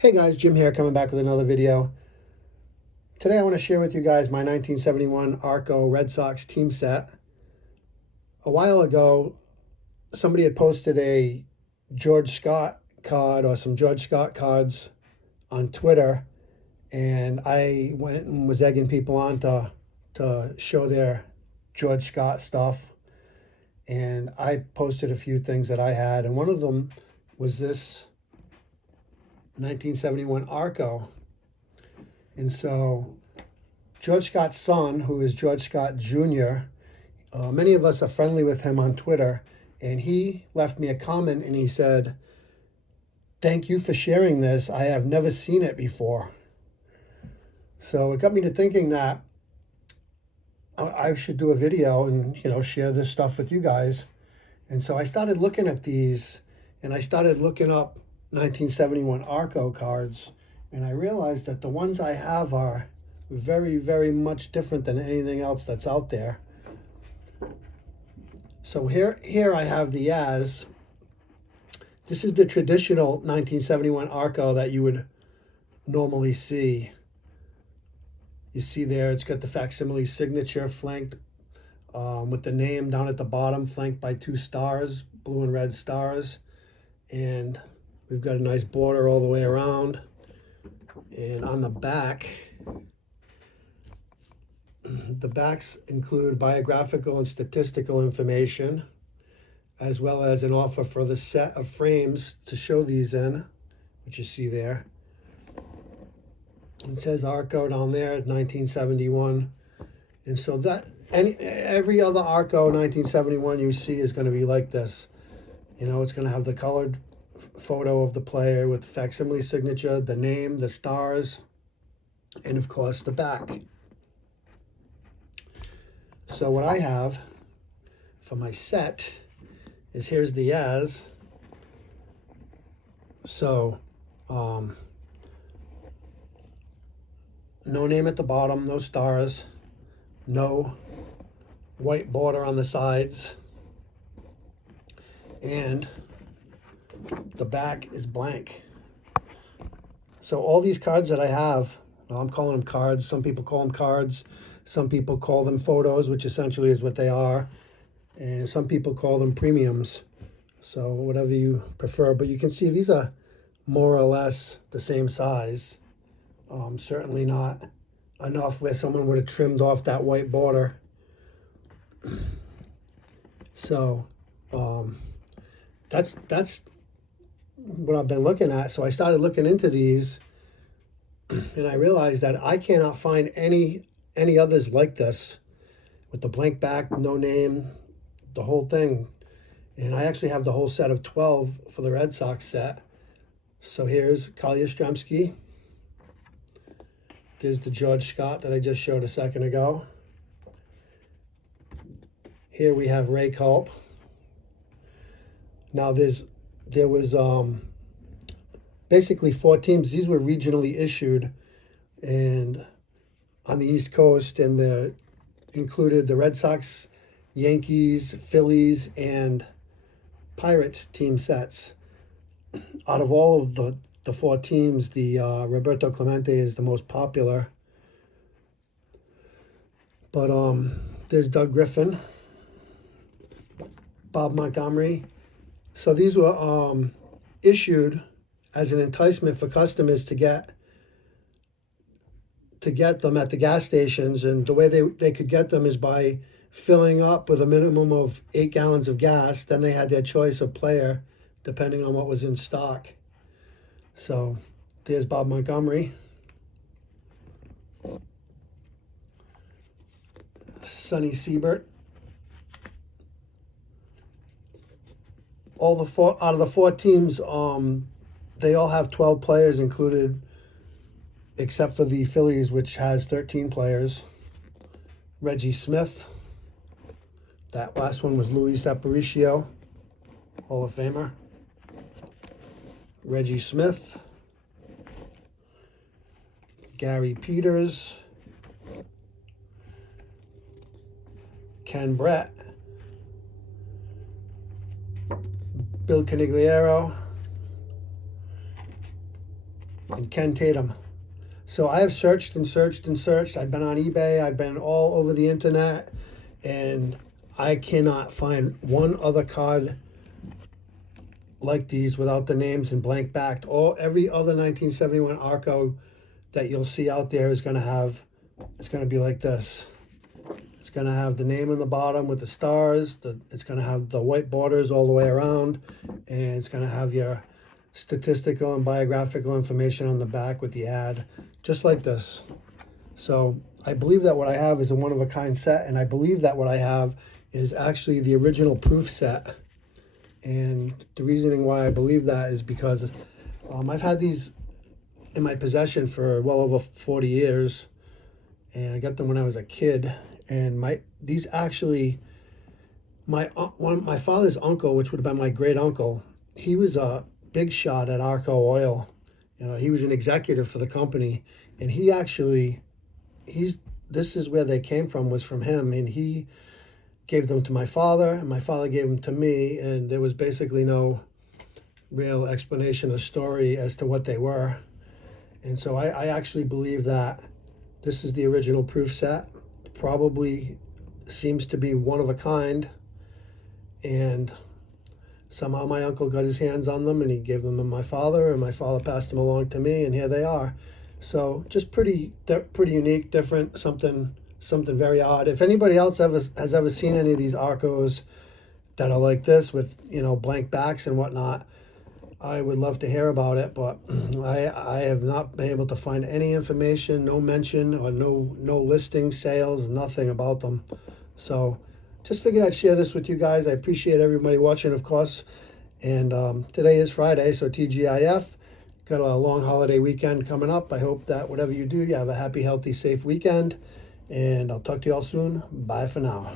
Hey guys, Jim here coming back with another video. Today I want to share with you guys my 1971 Arco Red Sox team set. A while ago, somebody had posted a George Scott card or some George Scott cards on Twitter, and I went and was egging people on to show their George Scott stuff. And I posted a few things that I had, and one of them was this 1971 Arco. And so George Scott's son, who is George Scott Jr., many of us are friendly with him on Twitter, and he left me a comment and he said, "Thank you for sharing this. I have never seen it before." So it got me to thinking that I should do a video and share this stuff with you guys. And so I started looking at these, and I started looking up 1971 Arco cards, and I realized that the ones I have are very, very much different than anything else that's out there. So here I have the Yaz. This is the traditional 1971 Arco that you would normally see. You see there, it's got the facsimile signature flanked with the name down at the bottom, flanked by two stars, blue and red stars. And we've got a nice border all the way around. And on the back, the backs include biographical and statistical information, as well as an offer for the set of frames to show these in, which you see there. It says Arco down there at 1971. And so that every other Arco 1971 you see is going to be like this. It's going to have the colored photo of the player with the facsimile signature, the name, the stars, and of course the back. So what I have for my set is, here's the Yaz. So no name at the bottom, no stars, no white border on the sides, and the back is blank. So all these cards that I have, well, I'm calling them cards. Some people call them cards. Some people call them photos, which essentially is what they are. And some people call them premiums. So whatever you prefer. But you can see these are more or less the same size. Certainly not enough where someone would have trimmed off that white border. So that's what I've been looking at. So I started looking into these, and I realized that I cannot find any others like this, with the blank back, no name, the whole thing. And I actually have the whole set of 12 for the Red Sox set. So here's Carl Yastrzemski. There's the George Scott that I just showed a second ago. Here we have Ray Culp. Now there was basically 4 teams. These were regionally issued, and on the East Coast, and they included the Red Sox, Yankees, Phillies, and Pirates team sets. Out of all of the 4 teams, the Roberto Clemente is the most popular. But there's Doug Griffin, Bob Montgomery. So these were issued as an enticement for customers to get them at the gas stations. And the way they could get them is by filling up with a minimum of 8 gallons of gas. Then they had their choice of player depending on what was in stock. So there's Bob Montgomery. Sonny Siebert. All the 4 out of the 4 teams, they all have 12 players included, except for the Phillies, which has 13 players. Reggie Smith. That last one was Luis Aparicio, Hall of Famer. Reggie Smith. Gary Peters. Ken Brett. Bill Canigliaro. and Ken Tatum. So I have searched and searched and searched. I've been on eBay. I've been all over the internet, and I cannot find one other card like these without the names and blank backed. Every other 1971 Arco that you'll see out there is going to have, it's going to be like this. It's going to have the name on the bottom with the stars. It's going to have the white borders all the way around, and it's going to have your statistical and biographical information on the back with the ad, just like this. So I believe that what I have is a one-of-a-kind set, and I believe that what I have is actually the original proof set. And the reasoning why I believe that is because I've had these in my possession for well over 40 years, and I got them when I was a kid. And these actually, my father's uncle, which would have been my great uncle, he was a big shot at Arco Oil. He was an executive for the company, and this is where they came from, was from him, and he gave them to my father, and my father gave them to me, and there was basically no real explanation or story as to what they were. And so I actually believe that this is the original proof set. Probably seems to be one of a kind, and somehow my uncle got his hands on them and he gave them to my father, and my father passed them along to me, and here they are. So just pretty unique, different, something very odd. If anybody else has ever seen any of these Arcos that are like this with, blank backs and whatnot, I would love to hear about it, but I have not been able to find any information, no mention or no listing, sales, nothing about them. So just figured I'd share this with you guys. I appreciate everybody watching, of course. And today is Friday, so TGIF. Got a long holiday weekend coming up. I hope that whatever you do, you have a happy, healthy, safe weekend. And I'll talk to you all soon. Bye for now.